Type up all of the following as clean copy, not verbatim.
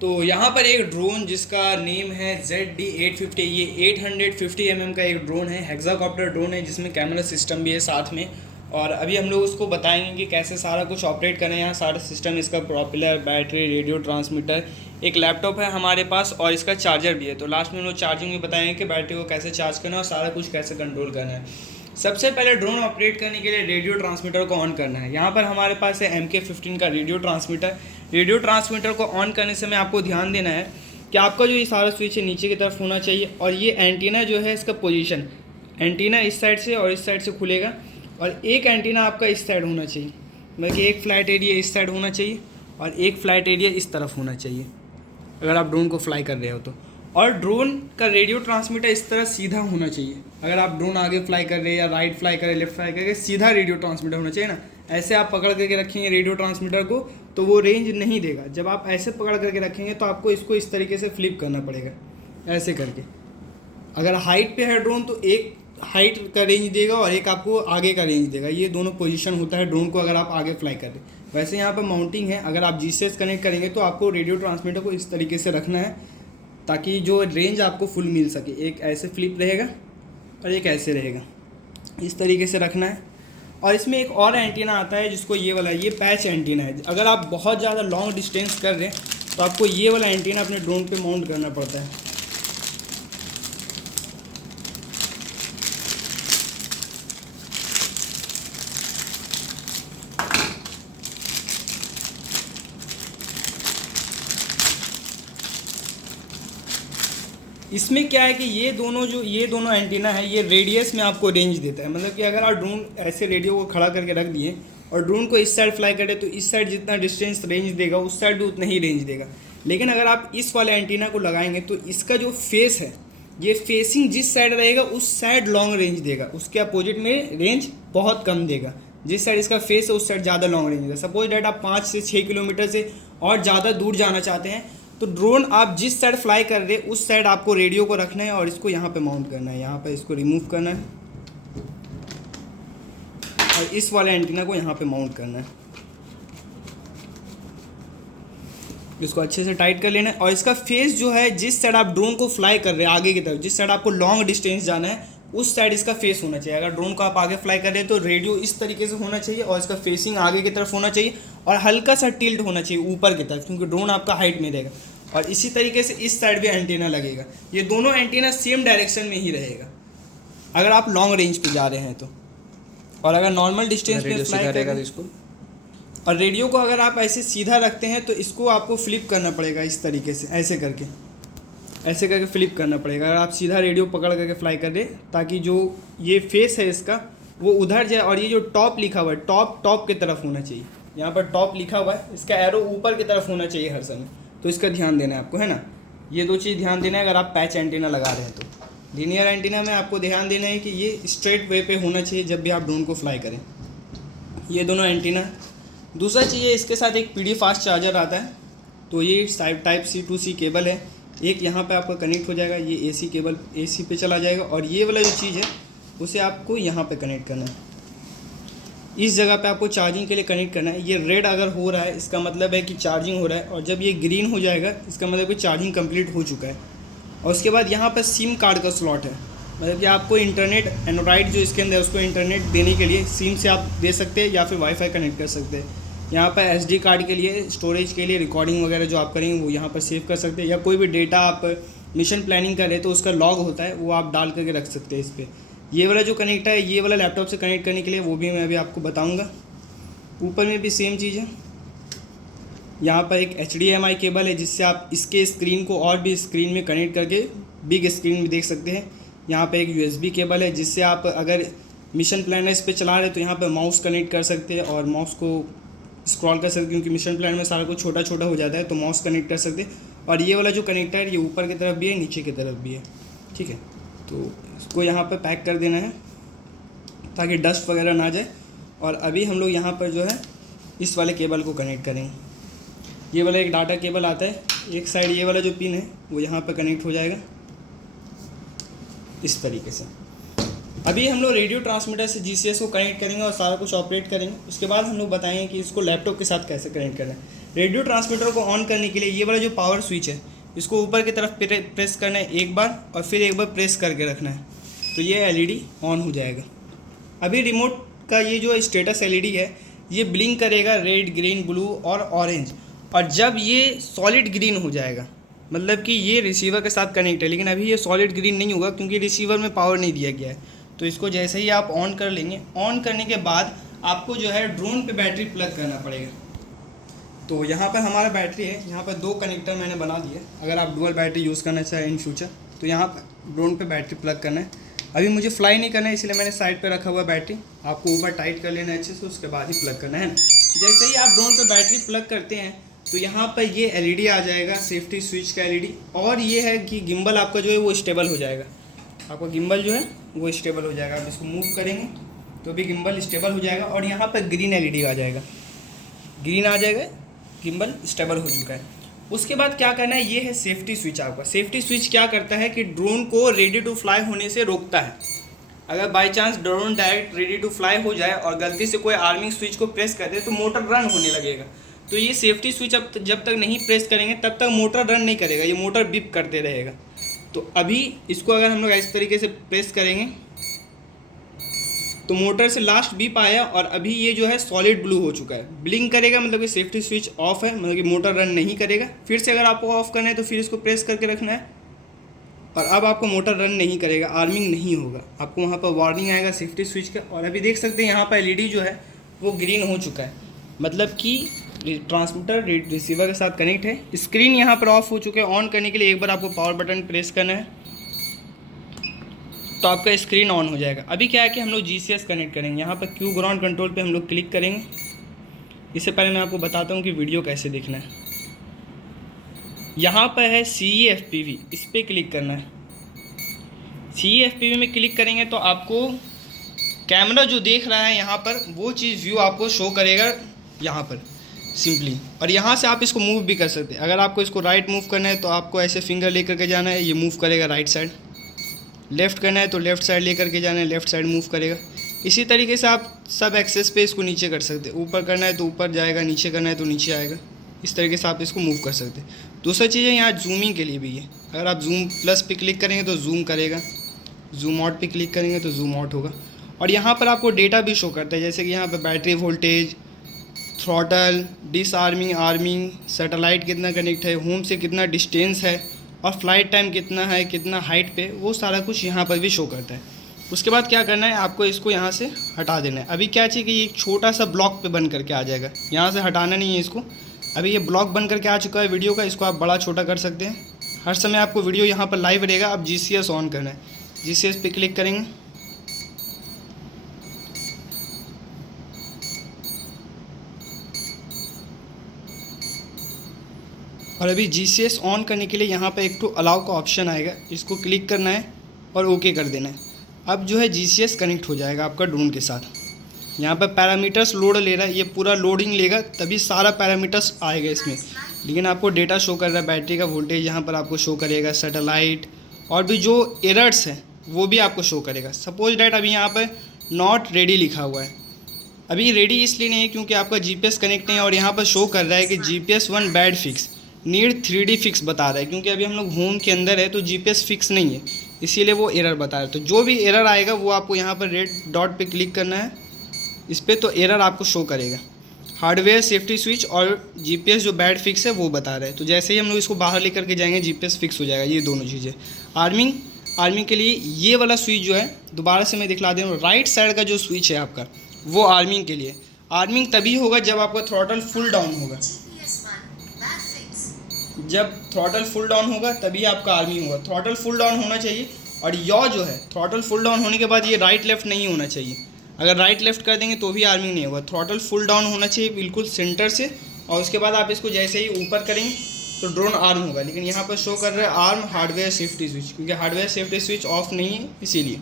तो यहाँ पर एक ड्रोन जिसका नेम है ZD-850, ये 850 mm का एक ड्रोन है, हेक्साकॉप्टर ड्रोन है जिसमें कैमरा सिस्टम भी है साथ में। और अभी हम लोग उसको बताएंगे कि कैसे सारा कुछ ऑपरेट करें। यहाँ सारा सिस्टम, इसका प्रोपेलर, बैटरी, रेडियो ट्रांसमीटर, एक लैपटॉप है हमारे पास और इसका चार्जर भी है। तो लास्ट में हम लोग चार्जिंग में बताएंगे कि बैटरी को कैसे चार्ज करना है और सारा कुछ कैसे कंट्रोल करना है। सबसे पहले ड्रोन ऑपरेट करने के लिए रेडियो ट्रांसमीटर को ऑन करना है। यहाँ पर हमारे पास है MK15 का रेडियो ट्रांसमीटर। रेडियो ट्रांसमीटर को ऑन करने से में आपको ध्यान देना है कि आपका जो ये सारा स्विच है नीचे की तरफ होना चाहिए और ये एंटीना जो है इसका पोजीशन, एंटीना इस साइड से और इस साइड से खुलेगा और एक एंटीना आपका इस साइड होना चाहिए, मतलब एक फ्लैट एरिया इस साइड होना चाहिए और एक फ्लैट एरिया इस तरफ होना चाहिए अगर आप ड्रोन को फ्लाई कर रहे हो तो। और ड्रोन का रेडियो ट्रांसमीटर इस तरह सीधा होना चाहिए। अगर आप ड्रोन आगे फ्लाई कर रहे हैं या राइट फ्लाई कर रहे हैं, लेफ्ट फ्लाई कर रहे हैं, सीधा रेडियो ट्रांसमीटर होना चाहिए ना। ऐसे आप पकड़ करके रखेंगे रेडियो ट्रांसमीटर को तो वो रेंज नहीं देगा। जब आप ऐसे पकड़ करके रखेंगे तो आपको इसको इस तरीके से फ्लिप करना पड़ेगा, ऐसे करके। अगर हाइट पे है ड्रोन तो एक हाइट का रेंज देगा और एक आपको आगे का रेंज देगा। ये दोनों पोजीशन होता है ड्रोन को अगर आप आगे फ्लाई कर रहे हैं। वैसे यहाँ पर माउंटिंग है, अगर आप जीसेस कनेक्ट करेंगे तो आपको रेडियो ट्रांसमीटर को इस तरीके से रखना है ताकि जो रेंज आपको फुल मिल सके। एक ऐसे फ्लिप रहेगा और एक ऐसे रहेगा, इस तरीके से रखना है। और इसमें एक और एंटीना आता है जिसको ये वाला, ये पैच एंटीना है। अगर आप बहुत ज़्यादा लॉन्ग डिस्टेंस कर रहे हैं तो आपको ये वाला एंटीना अपने ड्रोन पे माउंट करना पड़ता है। इसमें क्या है कि ये दोनों एंटीना है, ये रेडियस में आपको रेंज देता है। मतलब कि अगर आप ड्रोन ऐसे रेडियो को खड़ा करके रख दिए और ड्रोन को इस साइड फ्लाई करे तो इस साइड जितना डिस्टेंस रेंज देगा उस साइड भी उतना ही रेंज देगा। लेकिन अगर आप इस वाले एंटीना को लगाएंगे तो इसका जो फेस है, ये फेसिंग जिस साइड रहेगा उस साइड लॉन्ग रेंज देगा, उसके अपोजिट में रेंज बहुत कम देगा। जिस साइड इसका फेस है उस साइड ज़्यादा लॉन्ग रेंज देगा। सपोज डेट आप 5 से 6 किलोमीटर से और ज़्यादा दूर जाना चाहते हैं तो ड्रोन आप जिस साइड फ्लाई कर रहे हैं उस साइड आपको रेडियो को रखना है और इसको यहाँ पे माउंट करना है। यहाँ पे इसको रिमूव करना है और इस वाले एंटीना को यहाँ पे माउंट करना है। इसको अच्छे से टाइट कर लेना है और इसका फेस जो है, जिस साइड आप ड्रोन को फ्लाई कर रहे हैं आगे की तरफ, जिस साइड आपको लॉन्ग डिस्टेंस जाना है उस साइड इसका फेस होना चाहिए। अगर ड्रोन को आप आगे फ्लाई कर रहे हैं तो रेडियो इस तरीके से होना चाहिए और इसका फेसिंग आगे की तरफ होना चाहिए और हल्का सा टिल्ट होना चाहिए ऊपर की तरफ, क्योंकि ड्रोन आपका हाइट में रहेगा। और इसी तरीके से इस साइड भी एंटीना लगेगा। ये दोनों एंटीना सेम डायरेक्शन में ही रहेगा अगर आप लॉन्ग रेंज पे जा रहे हैं तो। और अगर नॉर्मल डिस्टेंस पे फ्लाई करेगा तो इसको, और रेडियो को अगर आप ऐसे सीधा रखते हैं तो इसको आपको फ्लिप करना पड़ेगा इस तरीके से, ऐसे करके फ्लिप करना पड़ेगा। अगर आप सीधा रेडियो पकड़ करके फ्लाई कर दे ताकि जो ये फेस है इसका वो उधर जाए। और ये जो टॉप लिखा हुआ है, टॉप की तरफ होना चाहिए। यहाँ पर टॉप लिखा हुआ है, इसका एरो ऊपर की तरफ होना चाहिए हर समय। तो इसका ध्यान देना है आपको, है ना। ये दो चीज़ ध्यान देना है अगर आप पैच एंटीना लगा रहे हैं तो। लीनियर एंटीना में आपको ध्यान देना है कि ये स्ट्रेट वे पे होना चाहिए जब भी आप ड्रोन को फ्लाई करें। ये दोनों एंटीना। दूसरा चीज़ है, इसके साथ एक PD फास्ट चार्जर आता है। तो ये type C to C cable है, एक यहाँ पे आपका कनेक्ट हो जाएगा। ये AC केबल AC पे चला जाएगा और ये वाला जो चीज़ है उसे आपको यहाँ पे कनेक्ट करना है। इस जगह पे आपको चार्जिंग के लिए कनेक्ट करना है। ये रेड अगर हो रहा है इसका मतलब है कि चार्जिंग हो रहा है और जब ये ग्रीन हो जाएगा इसका मतलब कि चार्जिंग कंप्लीट हो चुका है। और उसके बाद यहाँ पर सिम कार्ड का स्लॉट है, मतलब कि आपको इंटरनेट, एंड्रॉइड जो इसके अंदर है उसको इंटरनेट देने के लिए सिम से आप दे सकते हैं या फिर वाईफाई कनेक्ट कर सकते हैं। यहाँ पर SD कार्ड के लिए, स्टोरेज के लिए, रिकॉर्डिंग वगैरह जो आप करेंगे वो यहाँ पर सेव कर सकते हैं। या कोई भी डेटा आप मिशन प्लानिंग कर रहे हैं तो उसका लॉग होता है वो आप डाल करके रख सकते हैं इस पर। ये वाला जो कनेक्ट है ये वाला लैपटॉप से कनेक्ट करने के लिए, वो भी मैं अभी आपको बताऊँगा। ऊपर में भी सेम चीज़ है। यहाँ पर एक HDMI केबल है जिससे आप इसके स्क्रीन को और भी स्क्रीन में कनेक्ट करके बिग स्क्रीन में देख सकते हैं। यहाँ पर एक USB केबल है जिससे आप अगर मिशन प्लानर इस पर चला रहे हैं तो यहाँ पर माउस कनेक्ट कर सकते हैं और माउस को स्क्रॉल कर सकते हैं, क्योंकि मिशन प्लान में सारा कुछ छोटा छोटा हो जाता है तो माउस कनेक्ट कर सकते हैं। और ये वाला जो कनेक्टर है ये ऊपर की तरफ भी है, नीचे की तरफ भी है, ठीक है। तो इसको यहाँ पर पैक कर देना है ताकि डस्ट वगैरह ना जाए। और अभी हम लोग यहाँ पर जो है इस वाले केबल को कनेक्ट करेंगे। ये वाला एक डाटा केबल आता है, एक साइड ये वाला जो पिन है वो यहाँ पर कनेक्ट हो जाएगा इस तरीके से। अभी हम लोग रेडियो ट्रांसमीटर से जीसीएस को कनेक्ट करेंगे और सारा कुछ ऑपरेट करेंगे। उसके बाद हम लोग बताएंगे कि इसको लैपटॉप के साथ कैसे कनेक्ट करना है। रेडियो ट्रांसमीटर को ऑन करने के लिए ये वाला जो पावर स्विच है इसको ऊपर की तरफ प्रेस करना है एक बार और फिर एक बार प्रेस करके रखना है, तो ये एलईडी ऑन हो जाएगा। अभी रिमोट का ये जो स्टेटस एलईडी है ये ब्लिंक करेगा रेड, ग्रीन, ब्लू और ऑरेंज, और जब ये सॉलिड ग्रीन हो जाएगा मतलब कि ये रिसीवर के साथ कनेक्ट है, लेकिन अभी ये सॉलिड ग्रीन नहीं होगा क्योंकि रिसीवर में पावर नहीं दिया गया है। तो इसको जैसे ही आप ऑन कर लेंगे, ऑन करने के बाद आपको जो है ड्रोन पे बैटरी प्लग करना पड़ेगा। तो यहाँ पर हमारा बैटरी है, यहाँ पर 2 कनेक्टर मैंने बना दिए। अगर आप डुअल बैटरी यूज़ करना चाहें इन फ्यूचर तो यहाँ पर ड्रोन पे बैटरी प्लग करना है। अभी मुझे फ्लाई नहीं करना है इसलिए मैंने साइड पे रखा हुआ बैटरी। आपको ऊपर टाइट कर लेना है अच्छे से, उसके बाद ही प्लग करना है ना। जैसे ही आप ड्रोन पे बैटरी प्लग करते हैं तो यहाँ पर ये एलईडी आ जाएगा, सेफ्टी स्विच का एलईडी, और ये है कि गिम्बल आपका जो है वो स्टेबल हो जाएगा। आपका गिम्बल जो है वो स्टेबल हो जाएगा। आप इसको मूव करेंगे तो भी गिम्बल स्टेबल हो जाएगा, और यहाँ पर ग्रीन एलईडी आ जाएगा, ग्रीन आ जाएगा, गिम्बल स्टेबल हो चुका है। उसके बाद क्या करना है, ये है सेफ्टी स्विच आपका। सेफ्टी स्विच क्या करता है कि ड्रोन को रेडी टू फ्लाई होने से रोकता है। अगर by chance drone direct ready to fly हो जाए और गलती से कोई आर्मिंग स्विच को प्रेस कर दे तो मोटर रन होने लगेगा। तो ये सेफ्टी स्विच जब तक नहीं प्रेस करेंगे तब तक मोटर रन नहीं करेगा, ये मोटर बीप करते रहेगा। तो अभी इसको अगर हम लोग इस तरीके से प्रेस करेंगे तो मोटर से लास्ट बीप आया और अभी ये जो है सॉलिड ब्लू हो चुका है, ब्लिंक करेगा मतलब कि सेफ्टी स्विच ऑफ है, मतलब कि मोटर रन नहीं करेगा। फिर से अगर आपको ऑफ करना है तो फिर इसको प्रेस करके रखना है, और अब आपको मोटर रन नहीं करेगा, आर्मिंग नहीं होगा, आपको वहाँ पर वार्निंग आएगा सेफ्टी स्विच का। और अभी देख सकते हैं यहाँ पर एलईडी जो है वो ग्रीन हो चुका है, मतलब कि ट्रांसमीटर रिसीवर के साथ कनेक्ट है। स्क्रीन यहाँ पर ऑफ हो चुके हैं। ऑन करने के लिए एक बार आपको पावर बटन प्रेस करना है तो आपका स्क्रीन ऑन हो जाएगा। अभी क्या है कि हम लोग जीसीएस कनेक्ट करेंगे। यहाँ पर क्यू ग्राउंड कंट्रोल पे हम लोग क्लिक करेंगे। इससे पहले मैं आपको बताता हूँ कि वीडियो कैसे देखना है। यहाँ पर है CEFPV, इस पर क्लिक करना है। CEFPV में क्लिक करेंगे तो आपको कैमरा जो देख रहा है यहाँ पर वो चीज़ व्यू आपको शो करेगा यहाँ पर सिंपली, और यहाँ से आप इसको मूव भी कर सकते हैं। अगर आपको इसको राइट मूव करना है तो आपको ऐसे फिंगर लेकर के जाना है, ये मूव करेगा राइट साइड। लेफ़्ट करना है तो लेफ़्ट साइड लेकर के जाना है, लेफ़्ट साइड मूव करेगा। इसी तरीके से आप सब एक्सेस पे इसको नीचे कर सकते हैं। ऊपर करना है तो ऊपर जाएगा, नीचे करना है तो नीचे आएगा। इस तरीके से आप इसको मूव कर सकते हैं। दूसरी चीज़ है यहाँ जूमिंग के लिए भी है। अगर आप जूम प्लस पे क्लिक करेंगे तो जूम करेगा, जूम आउट पे क्लिक करेंगे तो जूम आउट होगा। और यहाँ पर आपको डेटा भी शो करता है, जैसे कि यहाँ पर battery voltage, throttle, disarming, arming, satellite कितना कनेक्ट है, होम से कितना डिस्टेंस है, और फ्लाइट टाइम कितना है, कितना हाइट पे, वो सारा कुछ यहाँ पर भी शो करता है। उसके बाद क्या करना है, आपको इसको यहाँ से हटा देना है। अभी क्या चाहिए कि ये एक छोटा सा ब्लॉक पे बन करके आ जाएगा, यहाँ से हटाना नहीं है इसको। अभी ये ब्लॉक बन करके आ चुका है वीडियो का, इसको आप बड़ा छोटा कर सकते हैं। हर समय आपको वीडियो यहाँ पर लाइव रहेगा। अब जीसीएस ऑन करना है, जीसीएस पे क्लिक करेंगे। और अभी जीसीएस ऑन करने के लिए यहाँ पर एक तो अलाउ का ऑप्शन आएगा, इसको क्लिक करना है और ओके कर देना है। अब जो है जीसीएस कनेक्ट हो जाएगा आपका ड्रोन के साथ। यहाँ पर पैरामीटर्स लोड ले रहा है, ये पूरा लोडिंग लेगा तभी सारा पैरामीटर्स आएगा इसमें। लेकिन आपको डेटा शो कर रहा है, बैटरी का वोल्टेज यहाँ पर आपको शो करेगा, सैटेलाइट, और भी जो एरर्स हैं वो भी आपको शो करेगा। सपोज डैट अभी यहाँ पर नॉट रेडी लिखा हुआ है। अभी रेडी इसलिए नहीं है क्योंकि आपका जीपीएस कनेक्ट नहीं है, और यहाँ पर शो कर रहा है कि GPS 1 bad fix, need 3D fix बता रहा है। क्योंकि अभी हम लोग होम के अंदर है तो जीपीएस फिक्स नहीं है, इसीलिए वो एरर बता रहा है। तो जो भी एरर आएगा वो आपको यहाँ पर रेड डॉट पे क्लिक करना है इस पर, तो एरर आपको शो करेगा। हार्डवेयर, सेफ्टी स्विच और जीपीएस जो बैड फिक्स है वो बता रहा है। तो जैसे ही हम लोग इसको बाहर लेकर के जाएंगे जीपीएस फिक्स हो जाएगा। ये दोनों चीज़ें। आर्मिंग के लिए ये वाला स्विच जो है, दोबारा से मैं दिखला दे रहा हूँ, राइट साइड का जो स्विच है आपका वो आर्मिंग के लिए। आर्मिंग तभी होगा जब आपका थ्रॉटल फुल डाउन होगा। जब थ्रॉटल फुल डाउन होगा तभी आपका आर्मिंग होगा। थ्रॉटल फुल डाउन होना चाहिए, और यॉ जो है थ्रॉटल फुल डाउन होने के बाद ये राइट लेफ्ट नहीं होना चाहिए। अगर राइट लेफ्ट कर देंगे तो भी आर्मिंग नहीं होगा। थ्रॉटल फुल डाउन होना चाहिए बिल्कुल सेंटर से, और उसके बाद आप इसको जैसे ही ऊपर करेंगे तो ड्रोन आर्म होगा। लेकिन यहाँ पर शो कर रहा है आर्म हार्डवेयर सेफ्टी स्विच, क्योंकि हार्डवेयर सेफ्टी स्विच ऑफ नहीं है इसीलिए।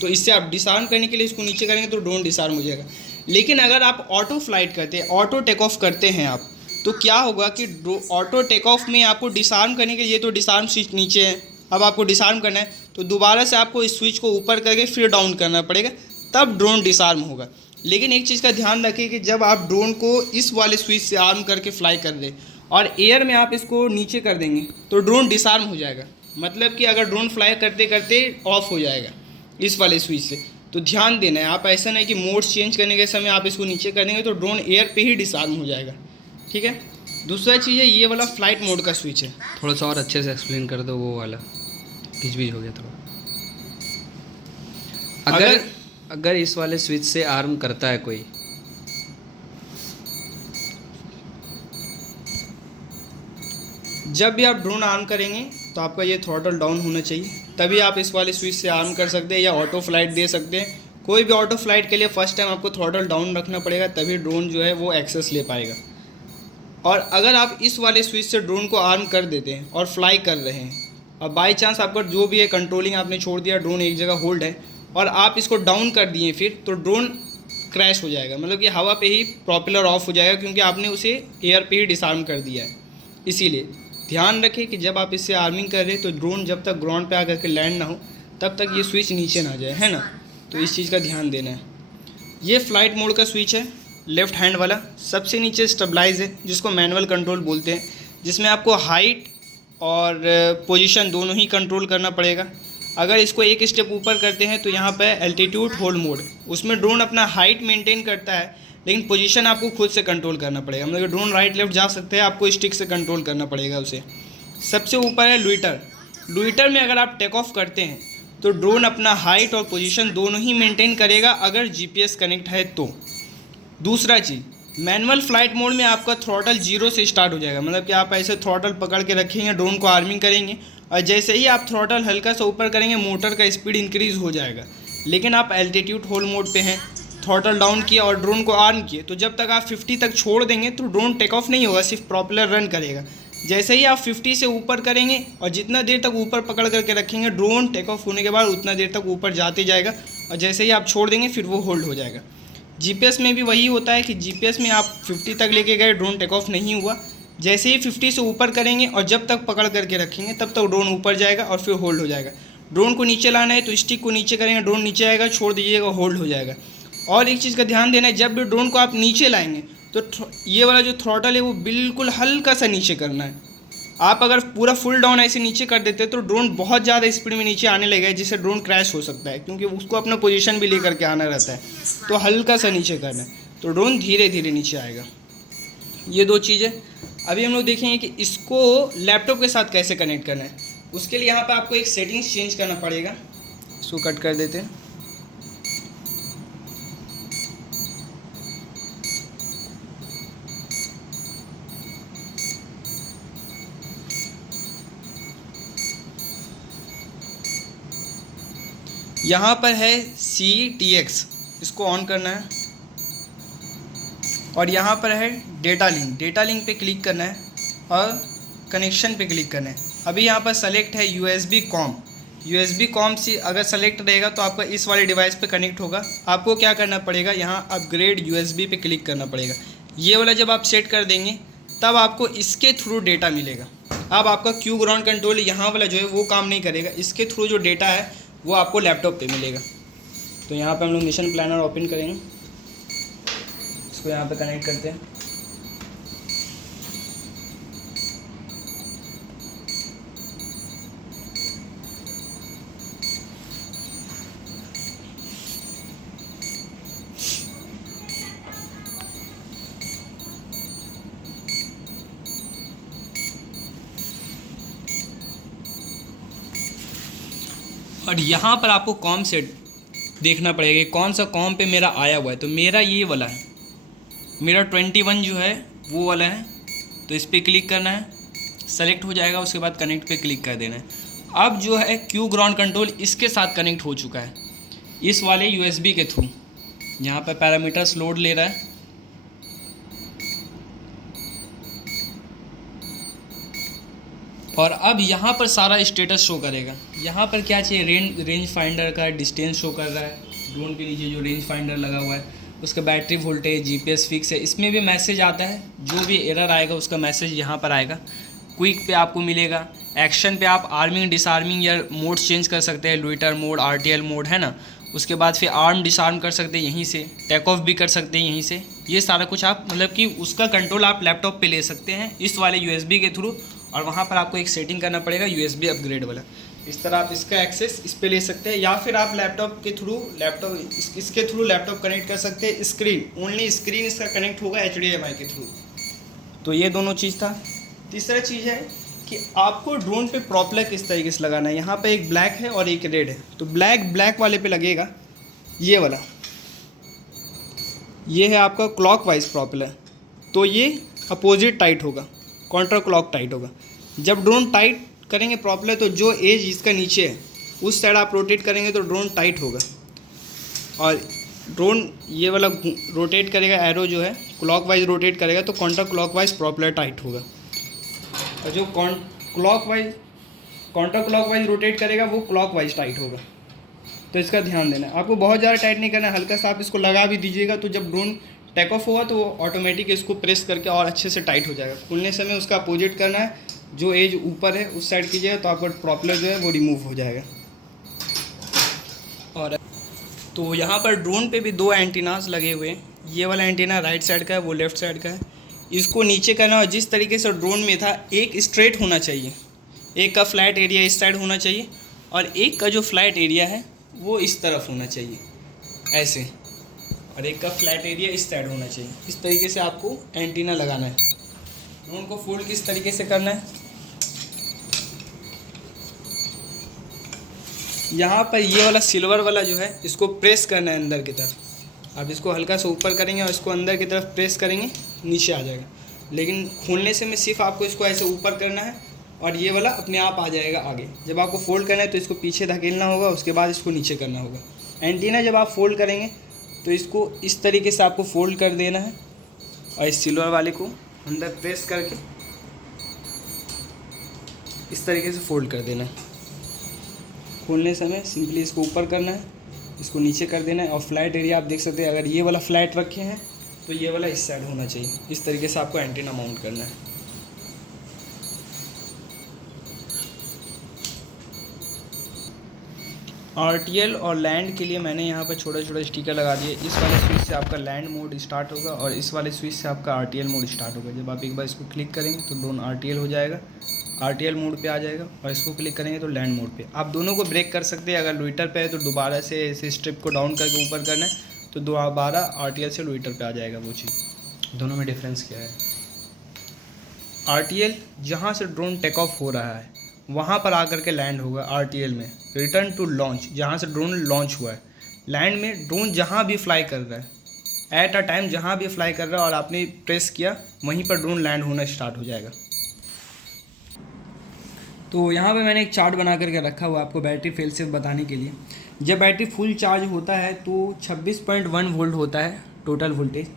तो इससे आप डिसआर्म करने के लिए इसको नीचे करेंगे तो ड्रोन डिसआर्म हो जाएगा। लेकिन अगर आप ऑटो फ्लाइट करते हैं, ऑटो टेक ऑफ करते हैं आप, तो क्या होगा कि ऑटो टेक ऑफ में आपको डिसआर्म करने के लिए, तो डिसआर्म स्विच नीचे है, अब आपको डिसआर्म करना है तो दोबारा से आपको इस स्विच को ऊपर करके फिर डाउन करना पड़ेगा, तब ड्रोन डिसआर्म होगा। लेकिन एक चीज़ का ध्यान रखिए कि जब आप ड्रोन को इस वाले स्विच से आर्म करके फ्लाई कर दें और एयर में आप इसको नीचे कर देंगे तो ड्रोन डिसआर्म हो जाएगा। मतलब कि अगर ड्रोन फ्लाई करते करते ऑफ हो जाएगा इस वाले स्विच से, तो ध्यान देना है। आप ऐसा नहीं कि मोड्स चेंज करने के समय आप इसको नीचे कर देंगे तो ड्रोन एयर पे ही डिसआर्म हो जाएगा, ठीक है। दूसरा चीज़ है ये वाला फ्लाइट मोड का स्विच है। थोड़ा सा और अच्छे से एक्सप्लेन कर दो वो वाला, घिच हो गया थोड़ा। अगर इस वाले स्विच से आर्म करता है कोई, जब भी आप ड्रोन आर्म करेंगे तो आपका ये थ्रॉटल डाउन होना चाहिए, तभी आप इस वाले स्विच से आर्म कर सकते हैं या ऑटो फ्लाइट दे सकते हैं। कोई भी ऑटो फ्लाइट के लिए फर्स्ट टाइम आपको थ्रॉटल डाउन रखना पड़ेगा, तभी ड्रोन जो है वो एक्सेस ले पाएगा। और अगर आप इस वाले स्विच से ड्रोन को आर्म कर देते हैं और फ्लाई कर रहे हैं और बाई चांस आपका जो भी है कंट्रोलिंग आपने छोड़ दिया, ड्रोन एक जगह होल्ड है और आप इसको डाउन कर दिए फिर, तो ड्रोन क्रैश हो जाएगा। मतलब कि हवा पे ही प्रोपेलर ऑफ हो जाएगा, क्योंकि आपने उसे एयर पे ही डिसआर्म कर दिया है। इसीलिए ध्यान रखें कि जब आप इससे आर्मिंग कर रहे हैं तो ड्रोन जब तक ग्राउंड पे आकर के लैंड ना हो तब तक ये स्विच नीचे ना जाए, है ना। तो इस चीज़ का ध्यान देना है। ये फ्लाइट मोड का स्विच है, लेफ़्ट हैंड वाला। सबसे नीचे स्टेबलाइज है, जिसको मैनुअल कंट्रोल बोलते हैं, जिसमें आपको हाइट और पोजीशन दोनों ही कंट्रोल करना पड़ेगा। अगर इसको एक स्टेप ऊपर करते हैं तो यहाँ पर एल्टीट्यूड होल्ड मोड, उसमें ड्रोन अपना हाइट मेंटेन करता है, लेकिन पोजीशन आपको खुद से कंट्रोल करना पड़ेगा। मतलब ड्रोन राइट लेफ्ट जा सकते हैं, आपको स्टिक से कंट्रोल करना पड़ेगा उसे। सबसे ऊपर है लुइटर। लुइटर में अगर आप टेक ऑफ करते हैं तो ड्रोन अपना हाइट और पोजीशन दोनों ही मेंटेन करेगा, अगर जीपीएस कनेक्ट है तो। दूसरा चीज़, मैनुअल फ्लाइट मोड में आपका थ्रॉटल 0 से स्टार्ट हो जाएगा। मतलब कि आप ऐसे थ्रॉटल पकड़ के रखेंगे, ड्रोन को आर्मिंग करेंगे और जैसे ही आप थ्रॉटल हल्का सा ऊपर करेंगे मोटर का स्पीड इंक्रीज़ हो जाएगा। लेकिन आप एल्टीट्यूड होल्ड मोड पे हैं, थ्रॉटल डाउन किया और ड्रोन को आर्म किए, तो जब तक आप 50 तक छोड़ देंगे तो ड्रोन टेक ऑफ नहीं होगा, सिर्फ प्रोपेलर रन करेगा। जैसे ही आप 50 से ऊपर करेंगे और जितना देर तक ऊपर पकड़ करके रखेंगे, ड्रोन टेक ऑफ होने के बाद उतना देर तक ऊपर जाते जाएगा और जैसे ही आप छोड़ देंगे फिर वो होल्ड हो जाएगा। जीपीएस में भी वही होता है कि जीपीएस में आप 50 तक लेके गए, ड्रोन टेक ऑफ नहीं हुआ, जैसे ही 50 से ऊपर करेंगे और जब तक पकड़ करके रखेंगे तब तक ड्रोन ऊपर जाएगा और फिर होल्ड हो जाएगा। ड्रोन को नीचे लाना है तो स्टिक को नीचे करेंगे, ड्रोन नीचे आएगा, छोड़ दीजिएगा, होल्ड हो जाएगा। और एक चीज़ का ध्यान देना है, जब भी ड्रोन को आप नीचे लाएंगे तो ये वाला जो थ्रॉटल है वो बिल्कुल हल्का सा नीचे करना है। आप अगर पूरा फुल डाउन ऐसे नीचे कर देते तो ड्रोन बहुत ज़्यादा स्पीड में नीचे आने लगेगा, जिससे ड्रोन क्रैश हो सकता है, क्योंकि उसको अपना पोजीशन भी लेकर के आना रहता है। तो हल्का सा नीचे करना है तो ड्रोन धीरे धीरे नीचे आएगा। ये दो चीज़ें अभी हम लोग देखेंगे कि इसको लैपटॉप के साथ कैसे कनेक्ट करना है। उसके लिए यहाँ पर आपको एक सेटिंग्स चेंज करना पड़ेगा। इसको कट कर देते हैं। यहाँ पर है CTX, इसको ऑन करना है और यहाँ पर है डेटा लिंक। डेटा लिंक पे क्लिक करना है और कनेक्शन पे क्लिक करना है। अभी यहाँ पर सेलेक्ट है USB कॉम। USB कॉम से अगर सेलेक्ट रहेगा तो आपका इस वाले डिवाइस पे कनेक्ट होगा। आपको क्या करना पड़ेगा, यहाँ अपग्रेड USB पे क्लिक करना पड़ेगा। ये वाला जब आप सेट कर देंगे तब आपको इसके थ्रू डेटा मिलेगा। अब आपका क्यू ग्राउंड कंट्रोल यहाँ वाला जो है वो काम नहीं करेगा, इसके थ्रू जो डेटा है वो आपको लैपटॉप पे मिलेगा। तो यहाँ पे हम लोग मिशन प्लानर ओपन करेंगे, इसको यहाँ पे कनेक्ट करते हैं। और यहाँ पर आपको कॉम सेट देखना पड़ेगा कि कौन सा कॉम पे मेरा आया हुआ है। तो मेरा ये वाला है, मेरा 21 जो है वो वाला है। तो इस पर क्लिक करना है, सेलेक्ट हो जाएगा, उसके बाद कनेक्ट पे क्लिक कर देना है। अब जो है क्यू ग्राउंड कंट्रोल इसके साथ कनेक्ट हो चुका है इस वाले USB के थ्रू। यहाँ पर पैरामीटर्स लोड ले रहा है। और अब यहाँ पर सारा स्टेटस शो करेगा। यहाँ पर क्या चाहिए, रेंज फाइंडर का डिस्टेंस शो कर रहा है, ड्रोन के नीचे जो रेंज फाइंडर लगा हुआ है, उसका बैटरी वोल्टेज, GPS फिक्स है। इसमें भी मैसेज आता है, जो भी एरर आएगा उसका मैसेज यहाँ पर आएगा। क्विक पे आपको मिलेगा, एक्शन पे आप आर्मिंग डिसआर्मिंग या मोड चेंज कर सकते हैं, लोइटर मोड, आरटीएल मोड, है ना। उसके बाद फिर आर्म डिसआर्म कर सकते हैं यहीं से, टेक ऑफ भी कर सकते हैं यहीं से। ये सारा कुछ आप मतलब कि उसका कंट्रोल आप लैपटॉप पे ले सकते हैं इस वाले यूएसबी के थ्रू। और वहाँ पर आपको एक सेटिंग करना पड़ेगा यूएसबी अपग्रेड वाला। इस तरह आप इसका एक्सेस इस पे ले सकते हैं, या फिर आप लैपटॉप के थ्रू इसके थ्रू लैपटॉप कनेक्ट कर सकते हैं। स्क्रीन ओनली स्क्रीन इसका कनेक्ट होगा HDMI के थ्रू। तो ये दोनों चीज़ था। तीसरा चीज़ है कि आपको ड्रोन पे प्रॉपलर किस तरीके से लगाना है। यहाँ पे एक ब्लैक है और एक रेड है, तो ब्लैक वाले पे लगेगा ये वाला। ये है आपका क्लॉकवाइज प्रॉपलर, तो ये अपोजिट टाइट होगा, काउंटर क्लॉक टाइट होगा। जब ड्रोन टाइट करेंगे प्रॉपलर तो जो एज इसका नीचे है उस साइड आप रोटेट करेंगे तो ड्रोन टाइट होगा। और ड्रोन ये वाला रोटेट करेगा, एरो जो है क्लॉकवाइज रोटेट करेगा तो काउंटर क्लॉकवाइज प्रॉपलर टाइट होगा। और जो काउंटर क्लॉकवाइज रोटेट करेगा वो क्लॉकवाइज टाइट होगा। तो इसका ध्यान देना है, आपको बहुत ज़्यादा टाइट नहीं करना है, हल्का सा आप इसको लगा भी दीजिएगा तो जब ड्रोन टेक ऑफ होगा तो वो ऑटोमेटिक इसको प्रेस करके और अच्छे से टाइट हो जाएगा। खुलने समय उसका अपोजिट करना है, जो एज ऊपर है उस साइड कीजिएगा तो आपका प्रॉपलर जो है वो रिमूव हो जाएगा। और तो यहाँ पर ड्रोन पे भी 2 एंटीनास लगे हुए हैं। ये वाला एंटीना राइट साइड का है, वो लेफ़्ट साइड का है। इसको नीचे करना और जिस तरीके से ड्रोन में था, एक स्ट्रेट होना चाहिए, एक का फ्लैट एरिया इस साइड होना चाहिए और एक का जो फ्लैट एरिया है वो इस तरफ होना चाहिए ऐसे, और एक का फ्लैट एरिया इस साइड होना चाहिए। इस तरीके से आपको एंटीना लगाना है। ड्रोन को फोल्ड किस तरीके से करना है, यहाँ पर ये वाला सिल्वर वाला जो है इसको प्रेस करना है अंदर की तरफ। आप इसको हल्का सा ऊपर करेंगे और इसको अंदर की तरफ प्रेस करेंगे, नीचे आ जाएगा। लेकिन खोलने से में सिर्फ आपको इसको ऐसे ऊपर करना है और ये वाला अपने आप आ जाएगा आगे। जब आपको फोल्ड करना है तो इसको पीछे धकेलना होगा, उसके बाद इसको नीचे करना होगा। एंटीना जब आप फोल्ड करेंगे तो इसको इस तरीके से आपको फोल्ड कर देना है और इस सिल्वर वाले को अंदर प्रेस करके इस तरीके से फोल्ड कर देना है। खोलने समय सिंपली इसको ऊपर करना है, इसको नीचे कर देना है। और फ्लैट एरिया आप देख सकते हैं, अगर ये वाला फ्लैट रखे हैं तो ये वाला इस साइड होना चाहिए। इस तरीके से आपको एंटीना माउंट करना है। RTL और लैंड के लिए मैंने यहाँ पर छोटा छोटा स्टिकर लगा दिए। इस वाले स्विच से आपका लैंड मोड स्टार्ट होगा और इस वाले स्विच से आपका RTL मोड स्टार्ट होगा। जब आप एक बार इसको क्लिक करेंगे तो ड्रोन RTL हो जाएगा, RTL मोड पे आ जाएगा, और इसको क्लिक करेंगे तो लैंड मोड पे। आप दोनों को ब्रेक कर सकते हैं। अगर लोइटर पे है तो दोबारा से ऐसे स्ट्रिप को डाउन करके ऊपर करना है तो दोबारा RTL से लोइटर पे आ जाएगा वो चीज़। दोनों में डिफरेंस क्या है, RTL जहाँ से ड्रोन टेक ऑफ हो रहा है वहाँ पर आकर के लैंड होगा। RTL में रिटर्न टू लॉन्च, जहाँ से ड्रोन लॉन्च हुआ है। लैंड में ड्रोन जहाँ भी फ्लाई कर रहा है, एट अ टाइम जहाँ भी फ्लाई कर रहा है और आपने प्रेस किया वहीं पर ड्रोन लैंड होना स्टार्ट हो जाएगा। तो यहाँ पे मैंने एक चार्ट बना करके रखा हुआ आपको बैटरी फेल सेफ बताने के लिए। जब बैटरी फुल चार्ज होता है तो 26.1 वोल्ट होता है टोटल वोल्टेज।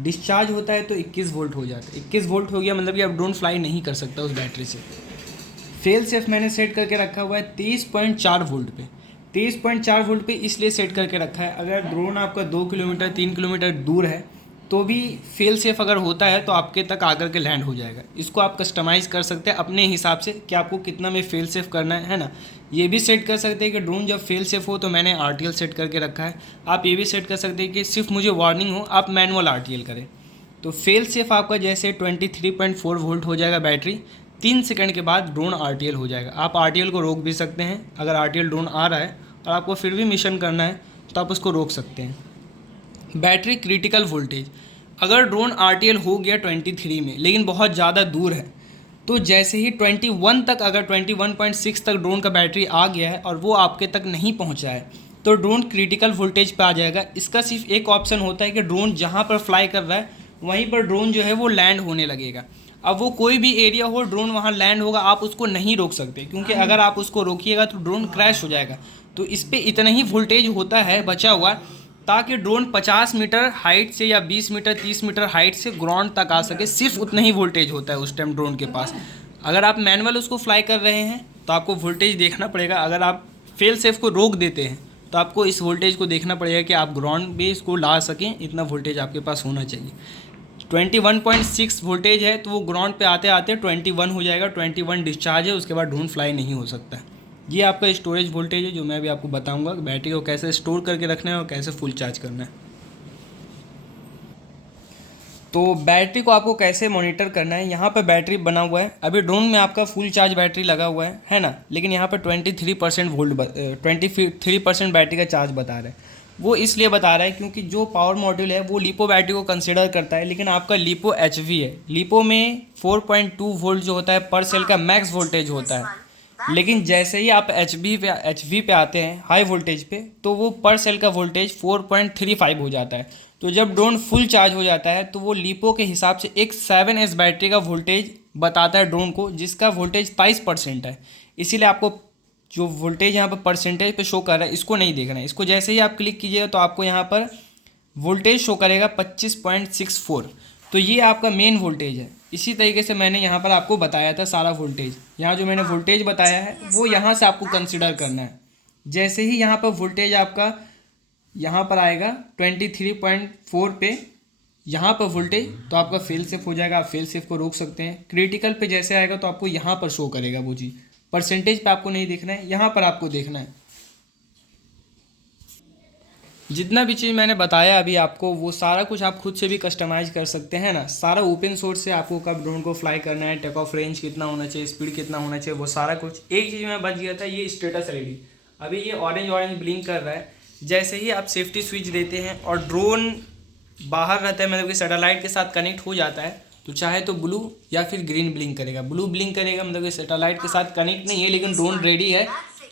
डिस्चार्ज होता है तो 21 वोल्ट हो जाता है। 21 वोल्ट हो गया मतलब कि आप ड्रोन फ्लाई नहीं कर सकता उस बैटरी से। फेल सेफ मैंने सेट करके रखा हुआ है 23.4 वोल्ट पे। 23.4 वोल्ट पे इसलिए सेट करके रखा है, अगर ड्रोन आपका 2 किलोमीटर 3 किलोमीटर दूर है तो भी फेल सेफ अगर होता है तो आपके तक आकर के लैंड हो जाएगा। इसको आप कस्टमाइज़ कर सकते हैं अपने हिसाब से कि आपको कितना में फेल सेफ करना है ना। ये भी सेट कर सकते हैं कि ड्रोन जब फेल सेफ हो तो मैंने RTL सेट करके रखा है। आप ये भी सेट कर सकते हैं कि सिर्फ मुझे वार्निंग हो, आप मैनुअल RTL करें। तो फेल सेफ आपका जैसे 23.4 वोल्ट हो जाएगा बैटरी, 3 सेकंड के बाद ड्रोन RTL हो जाएगा। आप RTL को रोक भी सकते हैं। अगर RTL ड्रोन आ रहा है और आपको फिर भी मिशन करना है तो आप उसको रोक सकते हैं। बैटरी क्रिटिकल वोल्टेज, अगर ड्रोन RTL हो गया 23 में लेकिन बहुत ज़्यादा दूर है तो जैसे ही 21 तक, अगर 21.6 तक ड्रोन का बैटरी आ गया है और वो आपके तक नहीं पहुंचा है तो ड्रोन क्रिटिकल वोल्टेज पे आ जाएगा। इसका सिर्फ एक ऑप्शन होता है कि ड्रोन जहां पर फ्लाई कर रहा है वहीं पर ड्रोन जो है वो लैंड होने लगेगा। अब वो कोई भी एरिया हो, ड्रोन वहाँ लैंड होगा, आप उसको नहीं रोक सकते, क्योंकि अगर आप उसको रोकिएगा तो ड्रोन क्रैश हो जाएगा। तो इस पर इतना ही वोल्टेज होता है बचा हुआ, ताकि ड्रोन 50 मीटर हाइट से या 20 मीटर 30 मीटर हाइट से ग्राउंड तक आ सके। सिर्फ उतना ही वोल्टेज होता है उस टाइम ड्रोन के पास। अगर आप मैनुअल उसको फ्लाई कर रहे हैं तो आपको वोल्टेज देखना पड़ेगा। अगर आप फेल सेफ को रोक देते हैं तो आपको इस वोल्टेज को देखना पड़ेगा कि आप ग्राउंड भी इसको ला सकें, इतना वोल्टेज आपके पास होना चाहिए। 21.6 वोल्टेज है, तो वो ग्राउंड पे आते आते 21 हो जाएगा, 21 डिस्चार्ज है, उसके बाद ड्रोन फ्लाई नहीं हो सकता। ये आपका स्टोरेज वोल्टेज है, जो मैं अभी आपको बताऊंगा बैटरी को कैसे स्टोर करके रखना है और कैसे फुल चार्ज करना है। तो बैटरी को आपको कैसे मॉनिटर करना है, यहाँ पर बैटरी बना हुआ है, अभी ड्रोन में आपका फुल चार्ज बैटरी लगा हुआ है ना, लेकिन यहाँ पर 23% वोल्ट 23% बैटरी का चार्ज बता रहा है। वो इसलिए बता रहा है क्योंकि जो पावर मॉड्यूल है वो लिपो बैटरी को कंसिडर करता है, लेकिन आपका लिपो HV है। लिपो में 4.2 वोल्ट जो होता है पर सेल का मैक्स वोल्टेज होता है, लेकिन जैसे ही आप HV पे आते हैं हाई वोल्टेज पे, तो वो पर सेल का वोल्टेज 4.35 हो जाता है। तो जब ड्रोन फुल चार्ज हो जाता है तो वो लिपो के हिसाब से एक 7S बैटरी का वोल्टेज बताता है ड्रोन को, जिसका वोल्टेज 23% है। इसीलिए आपको जो वोल्टेज यहाँ पर परसेंटेज पे शो कर रहा है इसको नहीं देखना है। इसको जैसे ही आप क्लिक कीजिएगा तो आपको यहाँ पर वोल्टेज शो करेगा 25.64, तो ये आपका मेन वोल्टेज है। इसी तरीके से मैंने यहाँ पर आपको बताया था सारा वोल्टेज, यहाँ जो मैंने वोल्टेज बताया है वो यहाँ से आपको कंसिडर करना है। जैसे ही यहाँ पर वोल्टेज आपका यहाँ पर आएगा 23.4 पे, यहाँ पर वोल्टेज, तो आपका फेल सेफ हो जाएगा, आप फेल सेफ को रोक सकते हैं। क्रिटिकल पे जैसे आएगा तो आपको यहाँ पर शो करेगा वो चीज़, परसेंटेज पे आपको नहीं देखना है, यहाँ पर आपको देखना है। जितना भी चीज़ मैंने बताया अभी आपको, वो सारा कुछ आप खुद से भी कस्टमाइज कर सकते हैं ना। सारा ओपन सोर्स से आपको कब ड्रोन को फ्लाई करना है, टेक ऑफ रेंज कितना होना चाहिए, स्पीड कितना होना चाहिए, वो सारा कुछ। एक चीज़ में बच गया था, ये स्टेटस LED। अभी ये ऑरेंज ब्लिंक कर रहा है। जैसे ही आप सेफ्टी स्विच देते हैं और ड्रोन बाहर रहता है, मतलब कि सैटेलाइट के साथ कनेक्ट हो जाता है, तो चाहे तो ब्लू या फिर ग्रीन ब्लिंक करेगा। ब्लू ब्लिंक करेगा मतलब कि सैटेलाइट के साथ कनेक्ट नहीं है, लेकिन ड्रोन रेडी है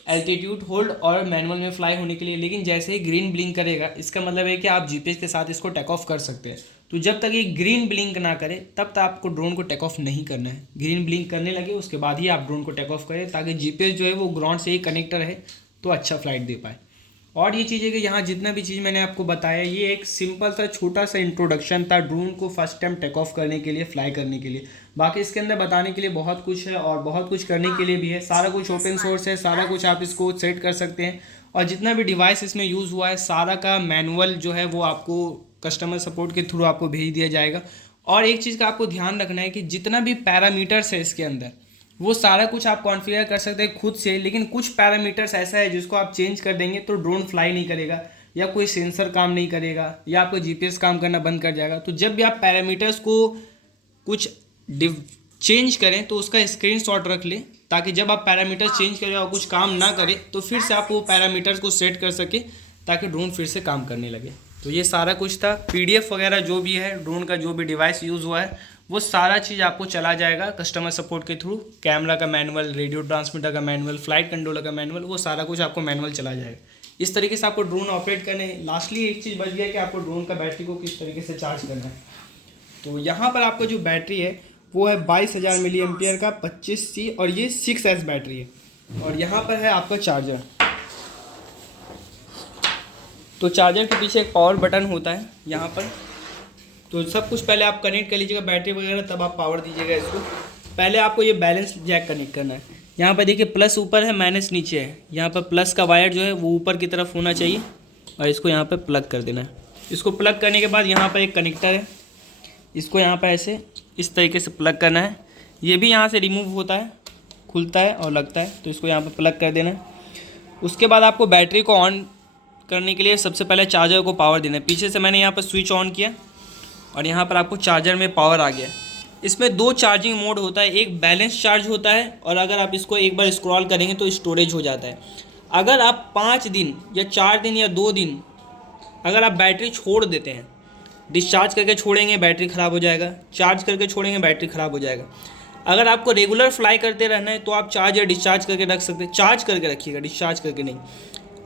एल्टीट्यूड होल्ड और मैनुअल में फ्लाई होने के लिए। लेकिन जैसे ही ग्रीन ब्लिंक करेगा, इसका मतलब है कि आप GPS के साथ इसको टेक ऑफ कर सकते हैं। तो जब तक ये ग्रीन ब्लिंक ना करे तब तक आपको ड्रोन को टेक ऑफ नहीं करना है। ग्रीन ब्लिंक करने लगे उसके बाद ही आप ड्रोन को टेक ऑफ करें, ताकि GPS जो है वो ग्राउंड से ही कनेक्टर है, तो अच्छा फ्लाइट दे पाए। और ये चीज़ है कि यहाँ जितना भी चीज़ मैंने आपको बताया, ये एक सिंपल सा छोटा सा इंट्रोडक्शन था ड्रोन को फर्स्ट टाइम टेक ऑफ करने के लिए, फ्लाई करने के लिए। बाकी इसके अंदर बताने के लिए बहुत कुछ है और बहुत कुछ करने के लिए भी है। सारा कुछ ओपन सोर्स है, सारा कुछ आप इसको सेट कर सकते हैं। और जितना भी डिवाइस इसमें यूज़ हुआ है, सारा का मैनुअल जो है वो आपको कस्टमर सपोर्ट के थ्रू आपको भेज दिया जाएगा। और एक चीज़ का आपको ध्यान रखना है कि जितना भी पैरामीटर्स है इसके अंदर, वो सारा कुछ आप कॉन्फ़िगर कर सकते हैं खुद से, लेकिन कुछ पैरामीटर्स ऐसा है जिसको आप चेंज कर देंगे तो ड्रोन फ्लाई नहीं करेगा, या कोई सेंसर काम नहीं करेगा, या आपको GPS काम करना बंद कर जाएगा। तो जब भी आप पैरामीटर्स को कुछ चेंज करें तो उसका स्क्रीनशॉट रख लें, ताकि जब आप पैरामीटर्स चेंज करें और कुछ काम ना करें तो फिर से आप वो पैरामीटर्स को सेट कर सके, ताकि ड्रोन फिर से काम करने लगे। तो ये सारा कुछ था। PDF वगैरह जो भी है, ड्रोन का जो भी डिवाइस यूज़ हुआ है, वो सारा चीज़ आपको चला जाएगा कस्टमर सपोर्ट के थ्रू। कैमरा का मैनुअल, रेडियो ट्रांसमीटर का मैनुअल, फ्लाइट कंट्रोलर का मैनुअल, वो सारा कुछ आपको मैनुअल चला जाएगा। इस तरीके से आपको ड्रोन ऑपरेट करने। लास्टली एक चीज़ बच गया कि आपको ड्रोन का बैटरी को किस तरीके से चार्ज करना है। तो यहाँ पर आपका जो बैटरी है वो है 22,000 मिली एम्पियर का 25C, और ये 6S बैटरी है। और यहाँ पर है आपका चार्जर। तो चार्जर के पीछे एक पावर बटन होता है यहाँ पर। तो सब कुछ पहले आप कनेक्ट कर लीजिएगा बैटरी वगैरह, तब आप पावर दीजिएगा इसको। पहले आपको ये बैलेंस जैक कनेक्ट करना है। यहाँ पर देखिए प्लस ऊपर है, माइनस नीचे है। यहाँ पर प्लस का वायर जो है वो ऊपर की तरफ होना चाहिए, और इसको यहाँ पर प्लग कर देना है। इसको प्लग करने के बाद यहाँ पर एक कनेक्टर है, इसको यहाँ पर ऐसे इस तरीके से प्लग करना है। ये भी यहाँ से रिमूव होता है, खुलता है और लगता है, तो इसको यहाँ पर प्लग कर देना है। उसके बाद आपको बैटरी को ऑन करने के लिए सबसे पहले चार्जर को पावर देना है। पीछे से मैंने यहाँ पर स्विच ऑन किया और यहाँ पर आपको चार्जर में पावर आ गया। इसमें 2 चार्जिंग मोड होता है, एक बैलेंस चार्ज होता है, और अगर आप इसको एक बार स्क्रॉल करेंगे तो स्टोरेज हो जाता है। अगर आप 5 दिन या 4 दिन या 2 दिन अगर आप बैटरी छोड़ देते हैं, डिस्चार्ज करके छोड़ेंगे बैटरी ख़राब हो जाएगा, चार्ज करके छोड़ेंगे बैटरी ख़राब हो जाएगा। अगर आपको रेगुलर फ्लाई करते रहना है तो आप चार्ज या डिस्चार्ज करके रख सकते हैं। चार्ज करके रखिएगा, डिस्चार्ज करके नहीं।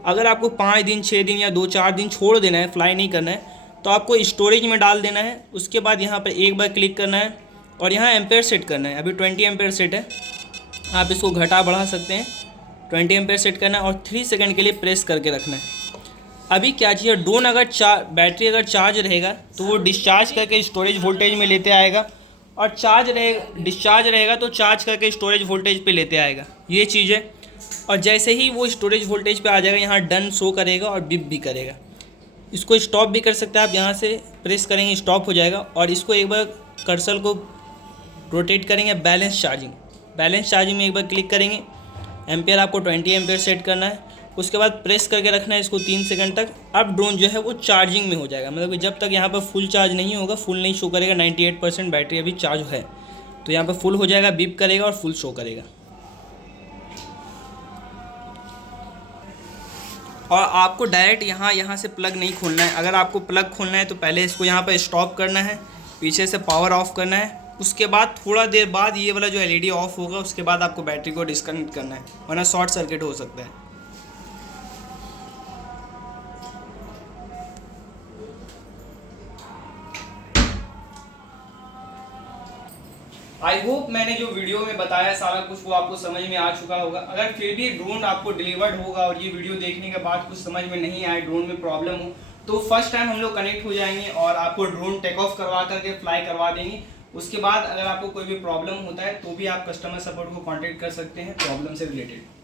अगर आपको 5 दिन 6 दिन या 2-4 दिन छोड़ देना है, फ्लाई नहीं करना है, तो आपको स्टोरेज में डाल देना है। उसके बाद यहाँ पर एक बार क्लिक करना है और यहाँ एम्पेयर सेट करना है। अभी 20 एम्पेयर सेट है, आप इसको घटा बढ़ा सकते हैं। 20 एम्पेयर सेट करना है और 3 सेकंड के लिए प्रेस करके रखना है। अभी क्या चाहिए, ड्रोन अगर बैटरी अगर चार्ज रहेगा तो वो डिस्चार्ज करके स्टोरेज वोल्टेज में लेते आएगा, और डिस्चार्ज रहेगा तो चार्ज करके स्टोरेज वोल्टेज पे लेते आएगा। ये चीज़ है। और जैसे ही वो स्टोरेज वोल्टेज पे आ जाएगा, यहाँ डन शो करेगा और बिप भी करेगा। इसको स्टॉप भी कर सकते हैं आप, यहाँ से प्रेस करेंगे स्टॉप हो जाएगा। और इसको एक बार कर्सर को रोटेट करेंगे, बैलेंस चार्जिंग में एक बार क्लिक करेंगे। एम्पेयर आपको 20 एम्पेयर सेट करना है। उसके बाद प्रेस करके रखना है इसको 3 सेकंड तक। अब ड्रोन जो है वो चार्जिंग में हो जाएगा, मतलब कि जब तक यहाँ पर फुल चार्ज नहीं होगा, फुल नहीं शो करेगा, 98% बैटरी अभी चार्ज है, तो यहाँ पर फुल हो जाएगा, बीप करेगा और फुल शो करेगा। और आपको डायरेक्ट यहाँ से प्लग नहीं खोलना है। अगर आपको प्लग खोलना है तो पहले इसको यहाँ पर स्टॉप करना है, पीछे से पावर ऑफ करना है। उसके बाद थोड़ा देर बाद ये वाला जो LED ऑफ होगा, उसके बाद आपको बैटरी को डिस्कनेक्ट करना है, वरना शॉर्ट सर्किट हो सकता है। आई होप मैंने जो वीडियो में बताया सारा कुछ वो आपको समझ में आ चुका होगा। अगर फिर भी ड्रोन आपको डिलीवर्ड होगा और ये वीडियो देखने के बाद कुछ समझ में नहीं आए, ड्रोन में प्रॉब्लम हो, तो फर्स्ट टाइम हम लोग कनेक्ट हो जाएंगे और आपको ड्रोन टेक ऑफ करवा करके फ्लाई करवा देंगे। उसके बाद अगर आपको कोई भी प्रॉब्लम होता है तो भी आप कस्टमर सपोर्ट को कॉन्टेक्ट कर सकते हैं प्रॉब्लम से रिलेटेड।